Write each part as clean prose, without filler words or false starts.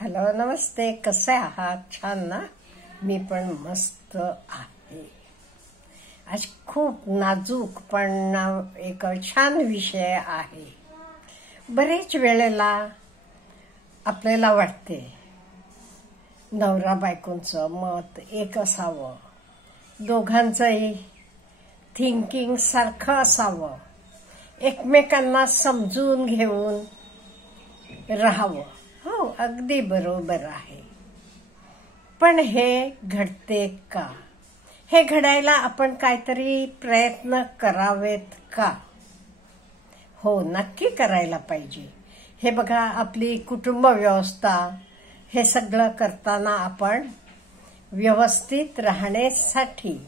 Hello, नमस्ते. कसे आहात? छान ना? मी पण मस्त आहे. आज खूप नाजूक पण एक छान विषय आहे. बरेच वेळेला आपल्याला वाटते नवरा बायकोंचं मत एक असावं, दोघांचंही थिंकिंग सारखं असावं, एकमेकांना समजून घेऊन राहावं. हो, अगदी बरोबर आहे. पण हे घडते का? हे घडायला आपण काहीतरी प्रयत्न करावेत का? हो, नक्की करायला पाहिजे. हे बघा, आपली कुटुंब व्यवस्था हे सगळं करताना आपण व्यवस्थित राहण्यासाठी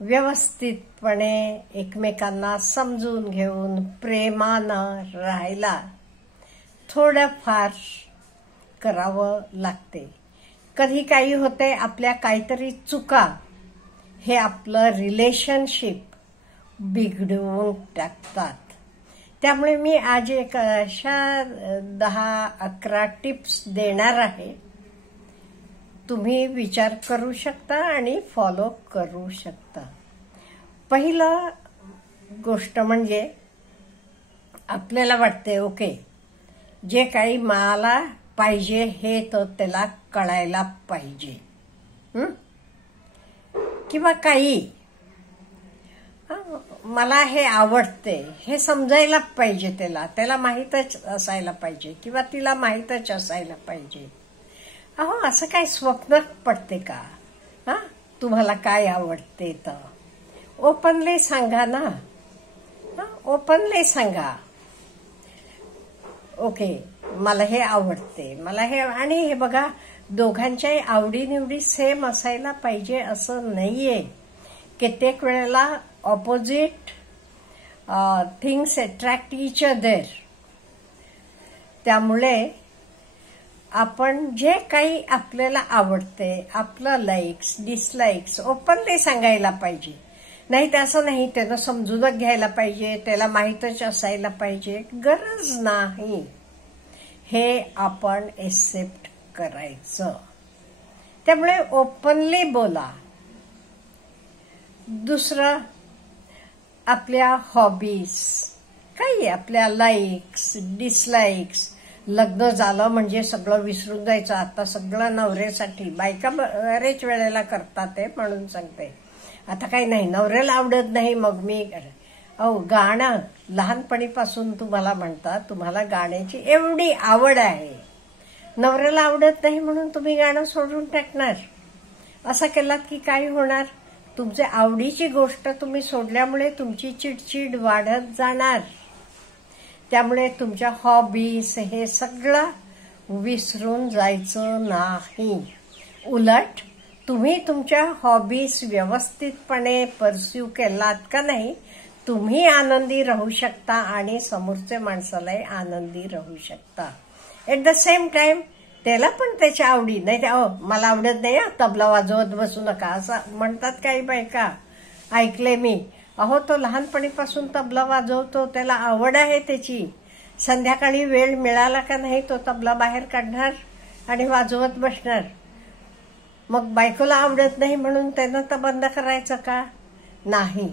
व्यवस्थितपणे एकमेकांना समजून घेऊन प्रेमानं राहायला थोडंफार करावं लागते. कधी काही होते, आपल्या काहीतरी चुका हे आपलं रिलेशनशिप बिघडवून टाकतात. त्यामुळे मी आज एक अशा 10-11 टिप्स देणार आहे. तुम्ही विचार करू शकता आणि फॉलो करू शकता. पहिलं गोष्ट म्हणजे आपल्याला वाटते ओके, जे काही मला पाहिजे हे तर त्याला कळायला पाहिजे, किंवा काही मला हे आवडते हे समजायला पाहिजे, त्याला माहीतच असायला पाहिजे किंवा तिला माहीतच असायला पाहिजे. अहो, असं काय स्वप्न पडते का? तुम्हाला काय आवडते तर ओपनली सांगा ना. ओपनली सांगा, ओके मला हे आवडते, मला हे. आणि हे बघा, दोघांच्याही आवडीनिवडी सेम असायला पाहिजे असं नाहीये. कित्येक वेळेला opposite things attract each other. त्यामुळे आपण जे काही आपल्याला आवडते, आपलं लाईक्स डिसलाईक्स ओपनली सांगायला पाहिजे. नाही तर असं नाही त्यानं समजूनच घ्यायला पाहिजे, त्याला माहीतच असायला पाहिजे, गरज नाही. हे आपण एक्सेप्ट करायचं. त्यामुळे ओपनली बोला. दुसरं, आपल्या हॉबीज, काही आपल्या लाईक्स डिसलाईक्स. लग्न झालं म्हणजे सगळं विसरून जायचं. आता सगळं नवऱ्यासाठी. बायका बरेच वेळेला करतात ते, म्हणून सांगते. आता काही नाही, नवऱ्याला आवडत नाही मग मी. अहो, गाणं लहानपणीपासून तुम्हाला म्हणतात, तुम्हाला गाण्याची एवढी आवड आहे, नवऱ्याला आवडत नाही म्हणून तुम्ही गाणं सोडून टाकणार? असं केलात की काय होणार? तुमच्या आवडीची गोष्ट तुम्ही सोडल्यामुळे तुमची चिडचिड वाढत जाणार. त्यामुळे तुमच्या हॉबीज हे सगळं विसरून जायचं नाही. उलट तुम्ही तुमच्या हॉबीज व्यवस्थितपणे परस्यू केलात का नाही, तुम्ही आनंदी राहू शकता आणि समोरच्या माणसालाही आनंदी राहू शकता. एट द सेम टाइम त्याला पण त्याच्या आवडी. नाही मला आवडत नाही तबला वाजवत बसू नका असं म्हणतात काही बायका, ऐकले मी. अहो, तो लहानपणीपासून तबला वाजवतो, त्याला आवड आहे त्याची. संध्याकाळी वेळ मिळाला का नाही तो तबला बाहेर काढणार आणि वाजवत बसणार. मग बायकोला आवडत नाही म्हणून त्यानं तर बंद करायचं का? नाही.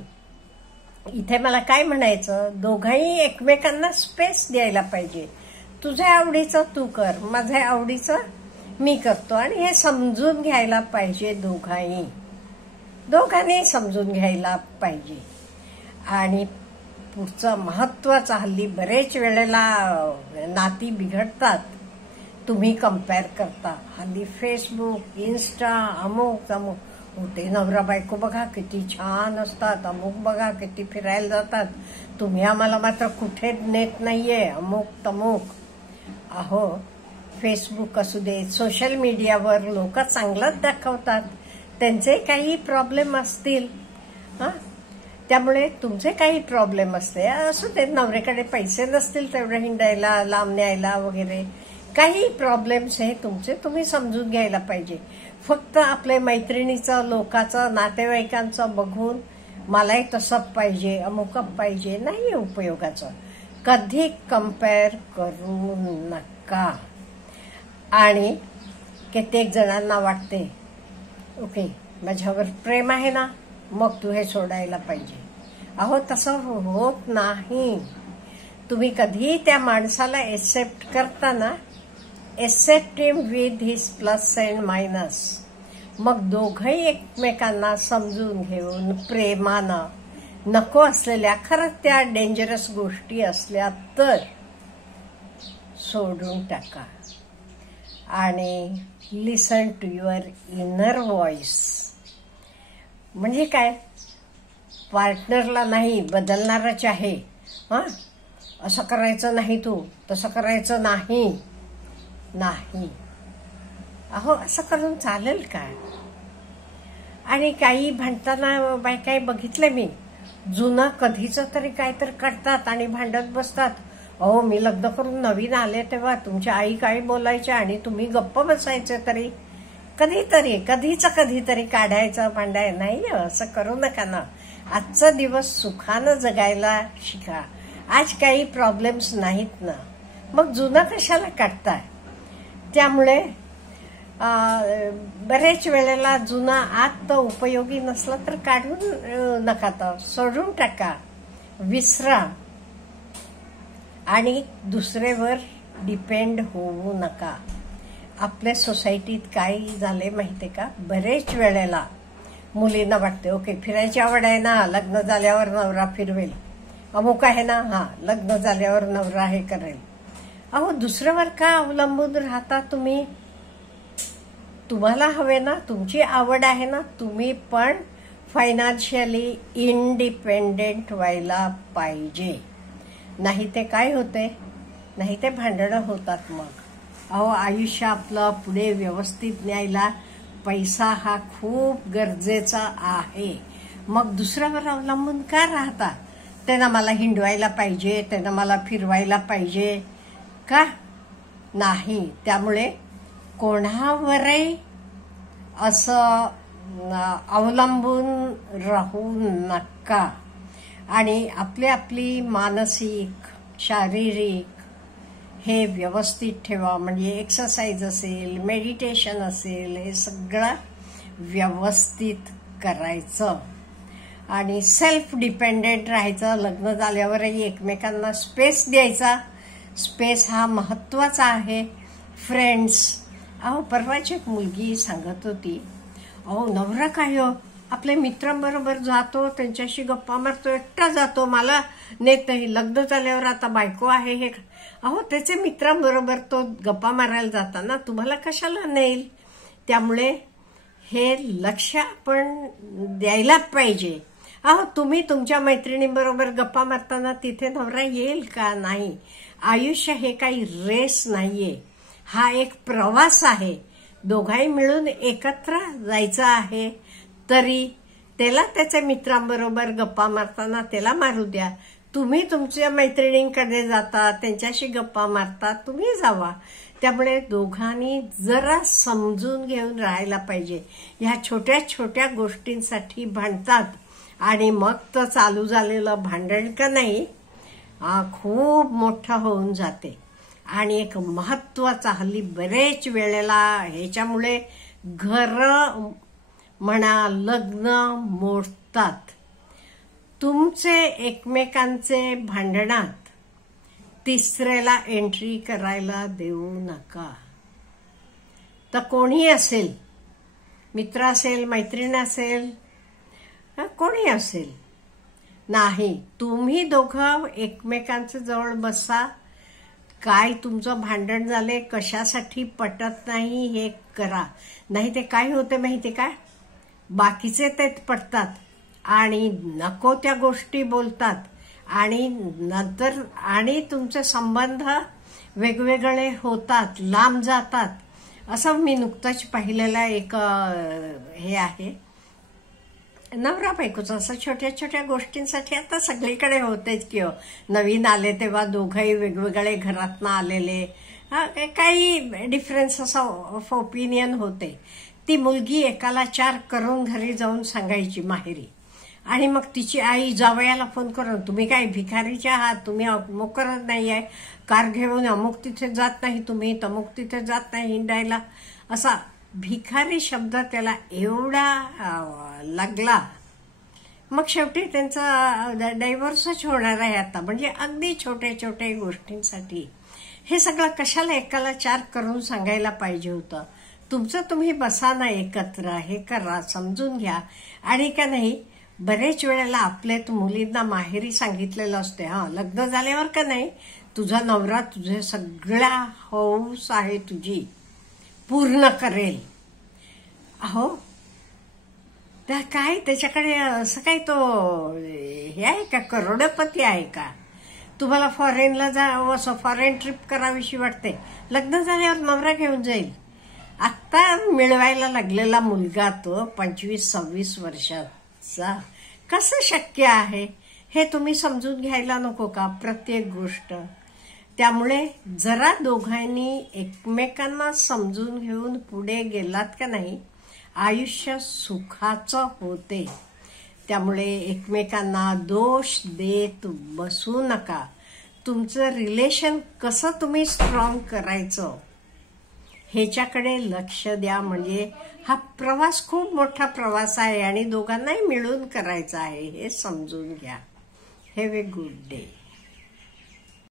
इथे मला काय म्हणायचं, दोघांनी एकमेकांना स्पेस द्यायला पाहिजे. तुझ्या आवडीचं तू कर, माझ्या आवडीचं मी करतो. आणि हे समजून घ्यायला पाहिजे. दोघांनी समजून घ्यायला पाहिजे. आणि पुढचं महत्वाचं, हल्ली बरेच वेळेला नाती बिघडतात. तुम्ही कंपेअर करता. हल्ली फेसबुक, इन्स्टा, अमुक होते. नवरा बायको बघा किती छान असतात, अमुक बघा किती फिरायला जातात, तुम्ही आम्हाला मात्र कुठे नेत नाहीये, अमुक तमुक. अहो, फेसबुक असू दे, सोशल मीडियावर लोक चांगलंच दाखवतात. त्यांचे काही प्रॉब्लेम असतील, त्यामुळे तुमचे काही प्रॉब्लेम असते असू दे. नवऱ्याकडे पैसे नसतील तेवढे हिंडायला, लांब न्यायला वगैरे, काही प्रॉब्लेम्स हे तुमचे तुम्ही समजून घ्यायला पाहिजे. फक्त आपल्या मैत्रिणीचं, लोकांचं, नातेवाईकांचं बघून मलाही तसं पाहिजे, अमुक पाहिजे, नाही उपयोगाचं. कधी कंपेअर करू नका. आणि कित्येक जणांना वाटते ओके माझ्यावर प्रेम आहे ना, मग तू हे सोडायला पाहिजे. अहो तसं होत नाही. तुम्ही कधी त्या माणसाला एक्सेप्ट करता ना, accept him with his plus and minus. मग दोघंही एकमेकांना समजून घेऊन प्रेमानं, नको असलेल्या खरंच त्या डेंजरस गोष्टी असल्या तर सोडून टाका आणि लिसन टू युअर इनर व्हॉइस. म्हणजे काय, पार्टनरला नाही, बदलणारच आहे. असं करायचं नाही, तू तसं करायचं नाही. नाही, अहो असं करून चालेल का? आणि काही भांडताना बायकाही बघितले मी, जुनं कधीच तरी काहीतरी करतात आणि भांडत बसतात. अहो मी लग्न करून नवीन आले तेव्हा तुमच्या आई काही बोलायच्या आणि तुम्ही गप्प बसायचे, तरी कधीतरी काढायचं भांडाय. नाही, असं करू नका ना. आजचा दिवस सुखानं जगायला शिका. आज काही प्रॉब्लेम्स नाहीत ना, मग जुना कशाला काढताय? त्यामुळे बरेच वेळेला जुना आत उपयोगी नसला तर काढून नका, तर सोडून टाका, विसरा आणि दुसऱ्यावर डिपेंड होऊ नका. आपल्या सोसायटीत काय झाले माहितीये का, बरेच वेळेला मुलींना वाटते ओके फिरायची आवड आहे ना, लग्न झाल्यावर नवरा फिरवेल. अमुक आहे ना, लग्न झाल्यावर नवरा हे करेल. अहो दुसऱ्यावर का अवलंबून राहता तुम्ही? तुम्हाला हवे ना, तुमची आवड आहे ना, तुम्ही पण फायनान्शियली इंडिपेंडेंट व्हायला पाहिजे. नाही ते काय होते, नाही ते भांडणं होतात. मग अहो आयुष्य आपलं पुढे व्यवस्थित न्यायला पैसा हा खूप गरजेचा आहे. मग दुसऱ्यावर अवलंबून का राहता? त्यानं मला हिंडवायला पाहिजे, त्यानं मला फिरवायला पाहिजे का? नाही. त्यामुळे कोणावरही असं अवलंबून राहू नका आणि आपली मानसिक, शारीरिक हे व्यवस्थित ठेवा. म्हणजे एक्सरसाइज असेल, मेडिटेशन असेल, हे सगळं व्यवस्थित करायचं आणि सेल्फ डिपेंडेंट राहायचं. लग्न झाल्यावरही एकमेकांना स्पेस द्यायचा. स्पेस हा महत्वाचा आहे. फ्रेंड्स, अहो परवाची एक मुलगी सांगत होती, अहो नवरा काय हो आपल्या मित्रांबरोबर जातो, त्यांच्याशी गप्पा मारतो, एकटा जातो, मला नेत नाही. लग्न झाल्यावर आता बायको आहे हे. अहो त्याचे मित्रांबरोबर तो गप्पा मारायला जाताना तुम्हाला कशाला नेईल? त्यामुळे हे लक्ष आपण द्यायला पाहिजे. अहो तुम्ही तुमच्या मैत्रिणींबरोबर गप्पा मारताना तिथे नवरा येईल का? नाही. आयुष्य हे काही रेस नाहीये, हा एक प्रवास आहे. दोघांनी मिळून एकत्र जायचं आहे. तरी त्याला त्याच्या मित्रांबरोबर गप्पा मारताना त्याला मारू द्या. तुम्ही तुमच्या मैत्रिणींकडे जाता, त्यांच्याशी गप्पा मारता, तुम्ही जावा. त्यामुळे दोघांनी जरा समजून घेऊन राहायला पाहिजे. ह्या छोट्या छोट्या गोष्टींसाठी भांडतात आणि मग तर चालू झालेलं भांडण का नाही खूप मोठं होऊन जाते. आणि एक महत्वाचा, हल्ली बरेच वेळेला ह्याच्यामुळे घर म्हणा, लग्न मोडतात. तुमचे एकमेकांचे भांडणात तिसऱ्याला एंट्री करायला देऊ नका. तर कोणी असेल, मित्र असेल, मैत्रीण असेल, कोणी असेल, नाही. तुम्ही दोघं एकमेकांच्या जवळ बसा. काय तुमचं भांडण झाले, कशासाठी पटत नाही हे करा. नाही ते काय होते माहिती काय, बाकीचे ते पटतात आणि नको त्या गोष्टी बोलतात आणि नंतर आणि तुमचे संबंध वेगवेगळे होतात, लांब जातात. असं मी नुकतंच पाहिलेलं एक हे आहे, नवरा बायकोचं. असं छोट्या छोट्या गोष्टींसाठी आता सगळीकडे होतेच की. नवीन आले तेव्हा दोघंही वेगवेगळे घरातनं आलेले, काही डिफरन्स असा ऑफ ओपिनियन होते. ती मुलगी एकाला 4 करून घरी जाऊन सांगायची माहेरी, आणि मग तिची आई जावयाला फोन करून, तुम्ही काय भिकारीचे आहात, तुम्ही अमुक करत नाहीये, कार घेऊन अमुक तिथे जात नाही, तुम्ही तमुक तिथे जात नाही हिंडायला, असा भिकारी शब्द त्याला एवढा लागला. मग शेवटी त्यांचा डायव्हर्सच होणार आहे आता. म्हणजे अगदी छोट्या छोट्या गोष्टींसाठी हे सगळं कशाला एकाला चार करून सांगायला पाहिजे होतं. तुमचं तुम्ही बसा ना एकत्र, हे करा, समजून घ्या. आणि का नाही, बरेच वेळेला आपल्या मुलींना माहेरी सांगितलेलं असते, लग्न झाल्यावर का नाही तुझा नवरा तुझे सगळ्या हौस आहे तुझी पूर्ण करेल. अहो त्या काय त्याच्याकडे असं काय तो हे आहे का, करोडपती आहे का? तुम्हाला फॉरेनला जावं, असं फॉरेन ट्रिप करावीशी वाटते, लग्न झाल्यावर नवरा घेऊन जाईल. आत्ता मिळवायला लागलेला मुलगा तो 25-26 वर्षाचा, कसं शक्य आहे हे तुम्ही समजून घ्यायला नको का प्रत्येक गोष्ट? त्यामुळे जरा दोघांनी एकमेकांना समजून घेऊन पुढे गेलात का नाही, आयुष्य सुखाचं होते. त्यामुळे एकमेकांना दोष देत बसू नका. तुमचं रिलेशन कसं तुम्ही स्ट्रॉंग करायचं ह्याच्याकडे लक्ष द्या. म्हणजे हा प्रवास खूप मोठा प्रवास आहे आणि दोघांनाही मिळून करायचा आहे हे समजून घ्या. Have a good day.